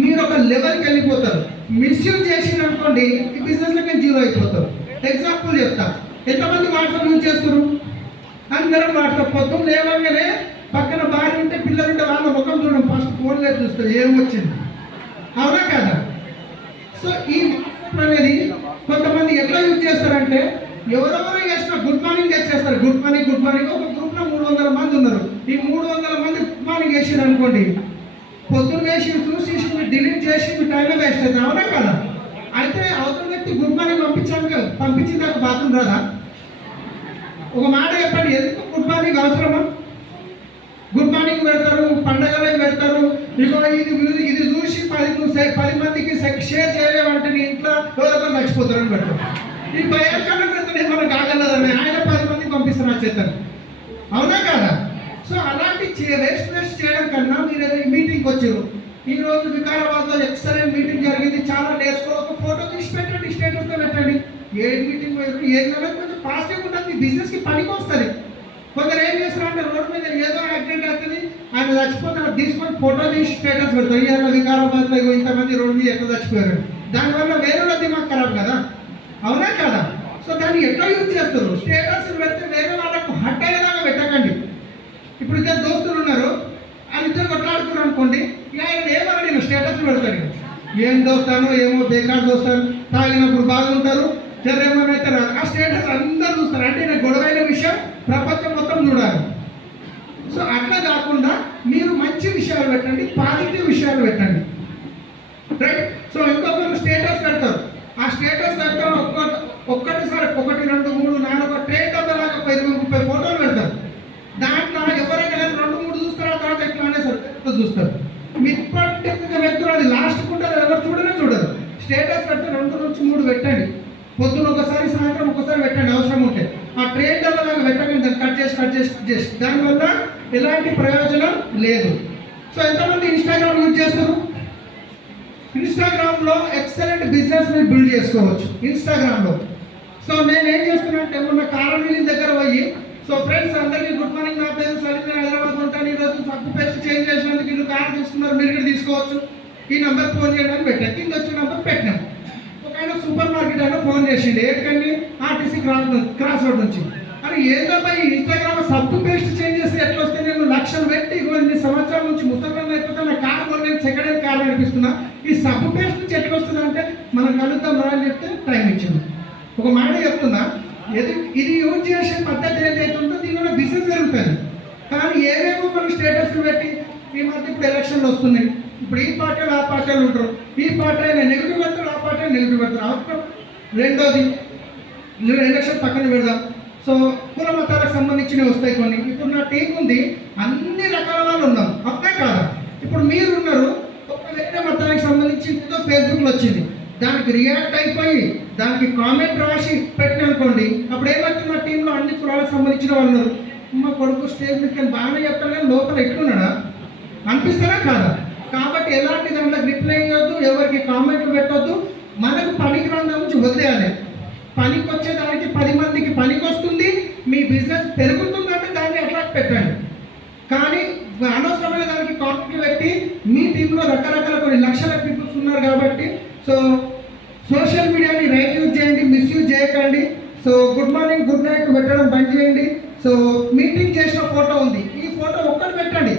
మీరు ఒక లెవెల్కి వెళ్ళిపోతారు, మిస్యూజ్ చేసిన అనుకోండి ఈ బిజినెస్లోకి జీరో అయిపోతారు. ఎగ్జాంపుల్ చెప్తా, ఎంతమంది వాట్సాప్ యూజ్ చేస్తారు? అందరం వాట్సాప్. పొద్దున్న లేవగానే పక్కన భార్య ఉంటే పిల్లలు ఉంటే వాళ్ళ ముఖం చూడడం, ఫస్ట్ ఫోన్లో చూస్తారు ఏమొచ్చింది, అవునా కదా? సో ఈ వాట్సాప్ అనేది కొంతమంది ఎట్లా యూజ్ చేస్తారంటే ఎవరెవరో చేసిన గుడ్ మార్నింగ్ చేస్తారు, గుడ్ మార్నింగ్ గుడ్ మార్నింగ్. ఒక గ్రూప్లో 300 మంది ఉన్నారు, ఈ 300 మంది గుడ్ మార్నింగ్ చేసారు అనుకోండి, పొద్దున్న వేసి చూసి డిలీట్ చేసి మీ టైంలో వేస్ట్ అవుతుంది, అవునా కదా? అయితే అవతల వ్యక్తి గుడ్ మార్నింగ్ పంపించిన దాకా బాత్రూమ్ రాదా? ఒక మాట చెప్పండి, ఎందుకు గుడ్ మార్నింగ్ అవసరమా? గుడ్ మార్నింగ్ పెడతారు, పండగలకు పెడతారు, ఇగో ఇది చూసి 10 మందికి షేర్ చేయలేమంటే నీ ఇంట్లో ఎవరొకరు మర్చిపోతారని పెడతారు. ఈ భయంకరంగా పెడతాడు, మనం కాగలదని ఆయన 10 మందికి పంపిస్తారు ఆ చేస్తారు, అవునా కదా? సో అలాంటి వేస్ట్ చేయడం కన్నా మీరు మీటింగ్కి వచ్చారు, ఈరోజు వికారాబాద్లో ఎక్సలెంట్ మీటింగ్ జరిగింది, చాలా నేర్చుకో, ఒక ఫోటో తీసి పెట్టండి, స్టేటస్లో పెట్టండి. ఏ మీటింగ్ ఏది కొంచెం పాజిటివ్ ఉంటుంది, మీ బిజినెస్కి పనికి వస్తుంది. కొందరు ఏం చేస్తారంటే రోడ్డు మీద ఏదో యాక్సిడెంట్ అవుతుంది, ఆయన చచ్చిపోతే తీసుకొని ఫోటో తీసి స్టేటస్ పెడతారు, ఇవాళ వికారాబాద్లో ఇంతమంది రోడ్డు మీద ఎట్లా చచ్చిపోయారు, దానివల్ల వేరే వాళ్ళది మాకు ఖరాబ్ కదా, అవునా కదా? సో దాన్ని ఎట్లా యూజ్ చేస్తారు? స్టేటస్ పెడితే వేరే వాళ్ళకు హట్ అయ్యేలాగా పెట్టకండి. ఇప్పుడు ఇద్దరు దోస్తులు ఉన్నారు, వాళ్ళిద్దరు కొట్లాడుతున్నారు అనుకోండి, ఇక ఆయన ఏమన్నా నేను స్టేటస్ పెడతాను, ఏం దోస్తానో ఏమో బేకార్ దోస్తాను, తాగినప్పుడు బాగుంటారు, జరేమోనైతే ఆ స్టేటస్ అందరూ చూస్తారు, అంటే నేను గొడవైన విషయం ప్రపంచం మొత్తం చూడాలి. సో అట్లా కాకుండా మీరు మంచి విషయాలు పెట్టండి, పాజిటివ్ విషయాలు పెట్టండి, రైట్. సో ఇంకొకరు స్టేటస్ పెడతారు, ఆ స్టేటస్ పెడతారు ఒక్కటిసారి 1, 2, 3, 4 ట్రేడ్ లాగా 20-30 ఫోటోలు పెడతారు. దాంట్లో ఎవరైనా 2-3 చూస్తారు, ఆ తర్వాత ఎట్లా అనేసారు చూస్తారు. మిత్పట్టుగా వ్యక్తులు అది లాస్ట్కి ఉంటారు, ఎవరు చూడరు. స్టేటస్ పెడితే 2-3 పెట్టండి, పొద్దున ఒకసారి సాయంత్రం ఒకసారి పెట్టండి, అవసరం ఉంటే. ఆ ట్రేడ్ లాగా పెట్టండి, దాన్ని కట్ చేసి దానివల్ల ఎలాంటి ప్రయోజనం లేదు. సో ఎంతమంది ఇన్స్టాగ్రామ్ యూజ్ చేస్తారు? ఇన్స్టాగ్రామ్లో ఎక్సలెంట్ బిజినెస్ మీరు బిల్డ్ చేసుకోవచ్చు ఇన్స్టాగ్రామ్లో. సో నేను ఏం చేస్తున్నా అంటే మొన్న కారణం దగ్గర పోయి, సో ఫ్రెండ్స్ అందరికీ గుడ్ మార్నింగ్, నా పేరు సలీం, నేను హైదరాబాద్ ఉంటాను, ఈరోజు సబ్బు పేస్ట్ చేంజ్ చేసినందుకు వీళ్ళు కార్డు తీసుకున్నారు, మీరు కూడా తీసుకోవచ్చు, ఈ నెంబర్ ఫోన్ చేయడానికి పెట్టాను, కింద వచ్చిన నెంబర్ పెట్టినాం. ఒక ఆయన సూపర్ మార్కెట్ అయినా ఫోన్ చేసిండు, ఏంటండి ఆర్టీసీ క్రాస్ రోడ్ నుంచి, అని ఏదమ్మా ఈ ఇన్స్టాగ్రామ్ సబ్బు పేస్ట్ చేంజ్ చేస్తే ఎట్లా వస్తే, నేను లక్షలు పెట్టి 20 సంవత్సరాల నుంచి ముసలిని అయిపోతే నా కారు కొని నేను సెకండ్ హ్యాండ్ కారు నడిపిస్తున్నా, ఈ సబ్బు పేస్ట్ నుంచి ఎట్లా వస్తుంది అంటే మనం కలుద్దాం రా అని చెప్తే టైం ఇచ్చింది. ఒక మాట చెప్తున్నా, ఇది యూజ్ చేసే పద్ధతి ఏదైతే ఉందో దీనివల్ల బిజినెస్ జరుగుతుంది. కానీ ఏవేమో మనం స్టేటస్ పెట్టి, ఈ మధ్య ఇప్పుడు ఎలక్షన్లు వస్తున్నాయి, ఇప్పుడు ఈ పార్టీలు ఆ పార్టీలు ఉంటారు, ఈ పార్టీ అయినా నెగిటివ్ పెడతారు, ఆ పార్టీ నెగిటివ్ పెడతారు. అవుతాం. రెండోది ఎలక్షన్ పక్కన పెడదాం. సో కుల మతాలకు సంబంధించినవి వస్తాయి కొన్ని. ఇప్పుడు నా టీం ఉంది, అన్ని రకాల వాళ్ళు ఉన్నాం, అప్పుడే కాదా? ఇప్పుడు మీరు ఉన్నారు, ఒక వేరే మతానికి సంబంధించి ఫేస్బుక్లో వచ్చింది, దానికి రియాక్ట్ అయిపోయి దానికి కామెంట్ రాసి పెట్టిన అనుకోండి, అప్పుడు ఏమవుతుంది? నా టీంలో అన్ని కులాలకు సంబంధించిన వాళ్ళు ఉన్నారు, మా కొడుకు స్టేజ్ మీద బాగానే చెప్తాను కానీ లోపల ఎట్లున్నాడా అనిపిస్తారా కాదా? కాబట్టి ఎలాంటి దాంట్లో రిప్లై ఇవ్వద్దు, ఎవరికి కామెంట్లు పెట్టొద్దు. మనకు పనికి రాని నుంచి వదిలేయాలి. పనికి వచ్చేదానికి 10 మందికి పనికి వస్తుంది, మీ బిజినెస్ పెరుగుతుందంటే దాన్ని అట్రాక్ట్ పెట్టండి. కానీ అనవసరమైన దానికి కామెంట్లు పెట్టి మీ టీంలో రకరకాల కొన్ని లక్షల పీపుల్స్ ఉన్నారు కాబట్టి సో సోషల్ మీడియాని రైట్ యూజ్ చేయండి, మిస్యూజ్ చేయకండి. So good morning good night పెట్టడం బంద్ చేయండి. సో మీటింగ్ చేసిన ఫోటో ఉంది, ఈ ఫోటో ఒక్కటి పెట్టండి.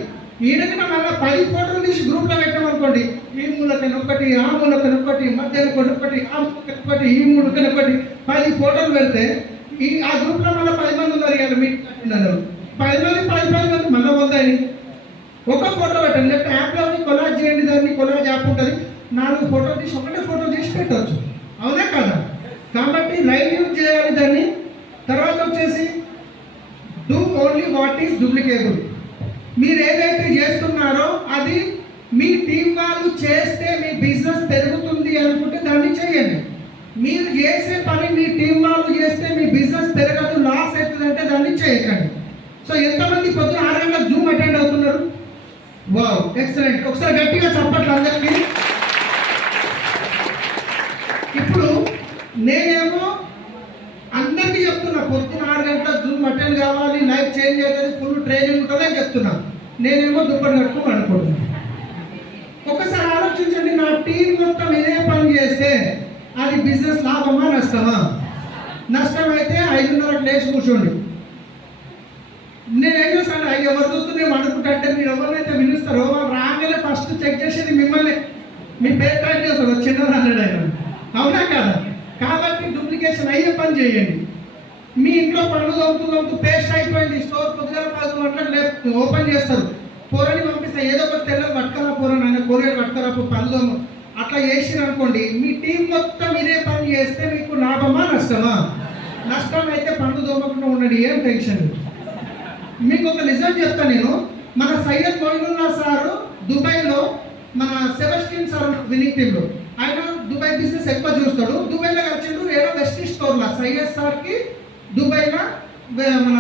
ఈయనకి మళ్ళీ 10 ఫోటోలు తీసి గ్రూప్లో పెట్టామనుకోండి, ఈ మూలకని ఒకటి, ఆ మూలకని ఒకటి, మధ్యలో ఒకటి, ఆ మూలకని ఒకటి, ఈ మూలకని ఒకటి, 10 ఫోటోలు పెడితే ఆ గ్రూప్లో మళ్ళీ 10 మంది ఉన్నారు. ఇవాళ మీటింగ్ 10 మంది మళ్ళీ ఉందని ఒక ఫోటో పెట్టండి. లేకపోతే యాప్లో కొలాజ్ చేయండి, దాన్ని కొలాజ్ యాప్ ఉంటుంది, 4 ఫోటోలు తీసి ఒకటే ఫోటో తీసి పెట్టవచ్చు, అవునా కదా? కాబట్టి రైట్ యూజ్ చేయాలి దాన్ని. తర్వాత వచ్చేసి డూ ఓన్లీ వాట్ ఈస్ డూప్లికేబుల్. మీరు ఏదైతే చేస్తున్నారో అది మీ టీం వాళ్ళు చేస్తే మీ బిజినెస్ పెరుగుతుంది అనుకుంటే దాన్ని చేయండి. మీరు చేసే పని మీ టీం వాళ్ళు చేస్తే మీ బిజినెస్ పెరగదు, లాస్ అవుతుంది అంటే దాన్ని చేయకండి. సో ఎంతమంది పొద్దున 6 గంటలకు జూమ్ అటెండ్ అవుతున్నారు? Wow, excellent. ఒకసారి గట్టిగా చప్పట్లు అందరికీ. ఇప్పుడు నేనేమో అందరికీ చెప్తున్నా, పొద్దున 6 గంటల జూమ్ అటెండ్ కావాలి, లైఫ్ చేంజ్ అవుతుంది, ఫుల్ ట్రైనింగ్ ఉంటుంది అని చెప్తున్నా. నేనేమో దుప్పటి కట్టుకుని అనుకుంటున్నాను. ఒకసారి ఆలోచించండి, నా టీం మొత్తం ఇదే పని చేస్తే అది బిజినెస్ లాభమా నష్టమా? నష్టం అయితే 5:30కి లేచి కూర్చోండి. నేనేం చేస్తాను, ఎవరు చూస్తుంటే అనుకుంటే మీరు ఎవరినైతే పిలుస్తారో రాగానే ఫస్ట్ చెక్ చేసేది మిమ్మల్ని, మీ పేరు టైప్ చేస్తారు, చిన్న హండ్రెడ్ అయినా, అవునా కదా? కాబట్టి డూప్లికేషన్ అయ్యే పని చేయండి. మీ ఇంట్లో పనులు తోముతూ పేస్ట్ అయిపోయింది, స్టోర్ పొద్దుగా 10 గంటలకు ఓపెన్ చేస్తారు, కూరని పంపిస్తే ఏదో ఒకటి తెల్లలు పట్టుకరా కూరని, ఆయన కూరని పట్టుకరా పనులు అట్లా చేసిరు అనుకోండి, మీ టీం మొత్తం ఇదే పని చేస్తే మీకు లాభమా నష్టమా? నష్టం అయితే పనులు తోమకుండా ఉండండి, ఏం టెన్షన్. మీకు ఒక నిజం చెప్తాను నేను. మన సయ్యద్ మొయినుల్లా సారు దుబాయ్లో మన సెబస్టియన్ సార్ వినింగ్ టీంలో, ఆయన దుబాయ్ బిజినెస్ ఎక్కువ చూస్తాడు. దుబాయ్లో కలిసిండు ఏదో వెస్ట్ స్టోర్లో సయ్యద్ సార్కి దుబాయ్లో మన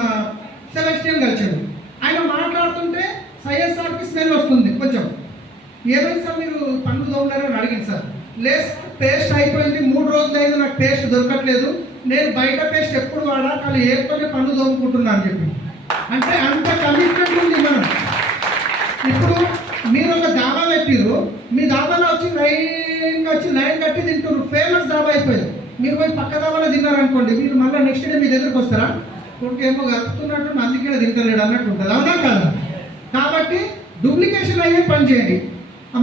సెబస్టియన్ కలిసిండు. ఆయన మాట్లాడుతుంటే సయ్యద్ సార్కి స్మెల్ వస్తుంది కొంచెం. ఏమైంది సార్ మీరు పనులు తోమలేరని అడిగింది సార్. లేదు పేస్ట్ అయిపోయింది, 3 రోజులు అయింది, నాకు పేస్ట్ దొరకట్లేదు, నేను బయట పేస్ట్ ఎప్పుడు వాడా కానీ ఏతోనే పనులు తోముకుంటున్నా అని చెప్పి. అంటే అంత కమిట్మెంట్ ఉంది మనం. ఇప్పుడు మీరు ఒక దాబా పెట్టిరు, మీ దాబాలో వచ్చి లైన్ కట్టి తింటారు, ఫేమస్ దాబా అయిపోయింది. మీరు పోయి పక్క దాబాలో తిన్నారనుకోండి, మీరు మళ్ళీ నెక్స్ట్ డే మీ దగ్గరకు వస్తారా? ఇంకేమో కలుపుతున్నట్టు అందుకే తింటలేడు అన్నట్టు ఉంటుంది, అవునా కాదు? కాబట్టి డూప్లికేషన్ అయ్యే పని చేయండి.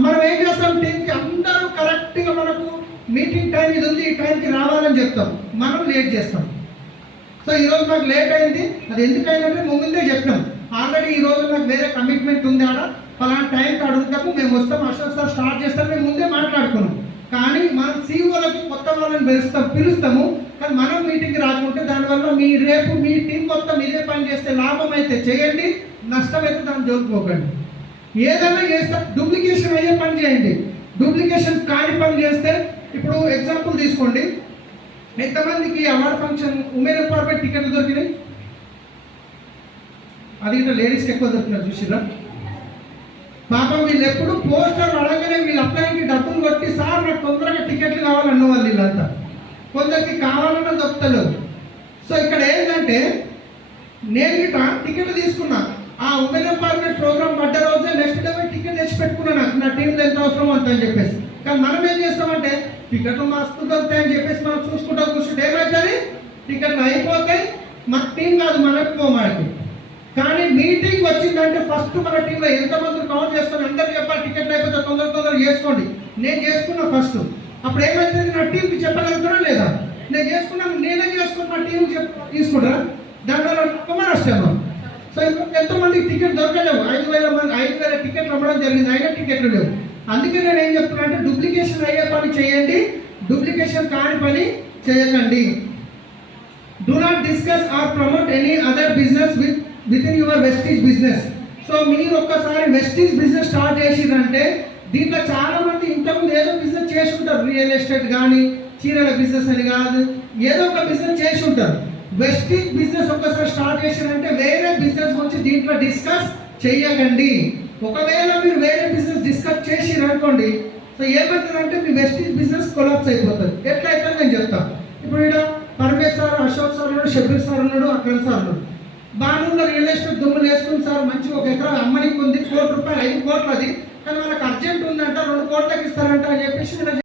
మనం ఏం చేస్తాం, టీంకి అందరూ కరెక్ట్గా మనకు మీటింగ్ టైం ఇది ఉంది, ఈ టైంకి రావాలని చెప్తాం, మనం లేట్ చేస్తాం. సో ఈరోజు నాకు లేట్ అయింది, అది ఎందుకైందంటే ముందే చెప్పినాం, ఆల్రెడీ ఈరోజు నాకు వేరే కమిట్మెంట్ ఉంది, ఆడ ఫలానా టైంకి అడుగుతాము, మేము వస్తాం, అశోక్ సార్ స్టార్ట్ చేస్తాం, మేము ముందే మాట్లాడుకున్నాం. కానీ మనం సీఈఓలకి కొత్త వాళ్ళని పిలుస్తాము, కానీ మనం మీటింగ్కి రాకుంటే దానివల్ల రేపు మీ టీం మొత్తం ఇదే పని చేస్తే లాభం అయితే చేయండి, నష్టం అయితే దాన్ని జోలుకోకండి. ఏదైనా చేస్తే డూప్లికేషన్ అయ్యే పని చేయండి. డూప్లికేషన్ కాని పని చేస్తే, ఇప్పుడు ఎగ్జాంపుల్ తీసుకోండి, ఎంతమందికి అవార్డ్ ఫంక్షన్ ఉమెన్ ఎంపవర్మెంట్ టికెట్లు దొరికినాయి? అది ఇట్లా లేడీస్కి ఎక్కువ దొరికినారు చూసిరా? పాపం వీళ్ళు ఎప్పుడు పోస్టర్ అడగనే వీళ్ళు అప్లైకి డబ్బులు కొట్టి సార్ నాకు తొందరగా టికెట్లు కావాలన్న వాళ్ళు వీళ్ళంతా. కొందరికి కావాలన్న దొరుకుతలేవు. సో ఇక్కడ ఏంటంటే నేను ఇట్లా టికెట్లు తీసుకున్నా, ఆ ఉమెన్ ఎంపవర్మెంట్ ప్రోగ్రామ్ పడ్డ రోజే నెక్స్ట్ డే టికెట్ తెచ్చి పెట్టుకున్నాను, నా టీంలో ఎంత అవసరం అంత అని చెప్పేసి. కానీ మనం ఏం చేస్తామంటే టికెట్లు మస్తు దొరుకుతాయని చెప్పేసి మనం చూసుకుంటూ కూర్చుంటే ఏమవుతుంది, టికెట్లు అయిపోతాయి, మన టీం కాదు మనకు పోమాడికి. కానీ మీటింగ్ వచ్చిందంటే ఫస్ట్ మన టీంలో ఎంతమంది కౌంట్ చేసుకొని అందరు చెప్పాలి, టికెట్లు అయిపోతే తొందర చేసుకోండి. నేను చేసుకున్నా ఫస్ట్, అప్పుడు ఏమవుతుంది, నా టీంకి చెప్పగలుగుతున్నా లేదా? నేను చేసుకున్నాను, నేనే చేసుకుని మా టీంకి తీసుకుంటా, దానివల్ల నమ్మకమా నష్టమా? సో ఇప్పుడు ఎంతోమందికి టికెట్ దొరకలేవు, 5,000 టికెట్లు అమ్మడం జరిగింది, అయినా టికెట్లు లేవు. అందుకే నేను ఏం చెప్తున్నా అంటే డూప్లికేషన్ అయ్యే పని చేయండి, డూప్లికేషన్ కాని పని చేయకండి. Do not discuss or promote any other business with in your Vestige business. సో మీరు ఒక్కసారి వెస్టీజ్ బిజినెస్ స్టార్ట్ చేసిరంటే దీంట్లో చాలా మంది ఇంతకుముందు ఏదో బిజినెస్ చేసి ఉంటారు, రియల్ ఎస్టేట్ కానీ చీరల బిజినెస్ అని కాదు, ఏదో ఒక బిజినెస్ చేసి ఉంటారు. వెస్టీజ్ బిజినెస్ ఒక్కసారి స్టార్ట్ చేసిరంటే వేరే బిజినెస్ గురించి దీంట్లో డిస్కస్ చేయకండి. ఒకవేళ మీరు వేరే బిజినెస్ డిస్కస్ చేసిరు అనుకోండి, సో ఏమవుతుందంటే మీ వెస్టీజ్ బిజినెస్ కొలాప్స్ అయిపోతుంది. ఎట్లయితే నేను చెప్తాను. ఇప్పుడు ఇక్కడ పరమేశ్ సార్, అశోక్ సార్ ఉన్నాడు, షబీర్ సార్ ఉన్నాడు, అక్రమ్ సార్ ఉన్నాడు. బాగా రియల్ ఎస్టేట్ దుమ్ములు వేసుకుని సార్ మంచి ఒక ఎకరా అమ్మనికి ఉంది, ₹1 కోటి, 5 కోట్లు అది, కానీ వాళ్ళకి అర్జెంట్ ఉందంట, 2 కోట్లకి ఇస్తారంట అని చెప్పేసి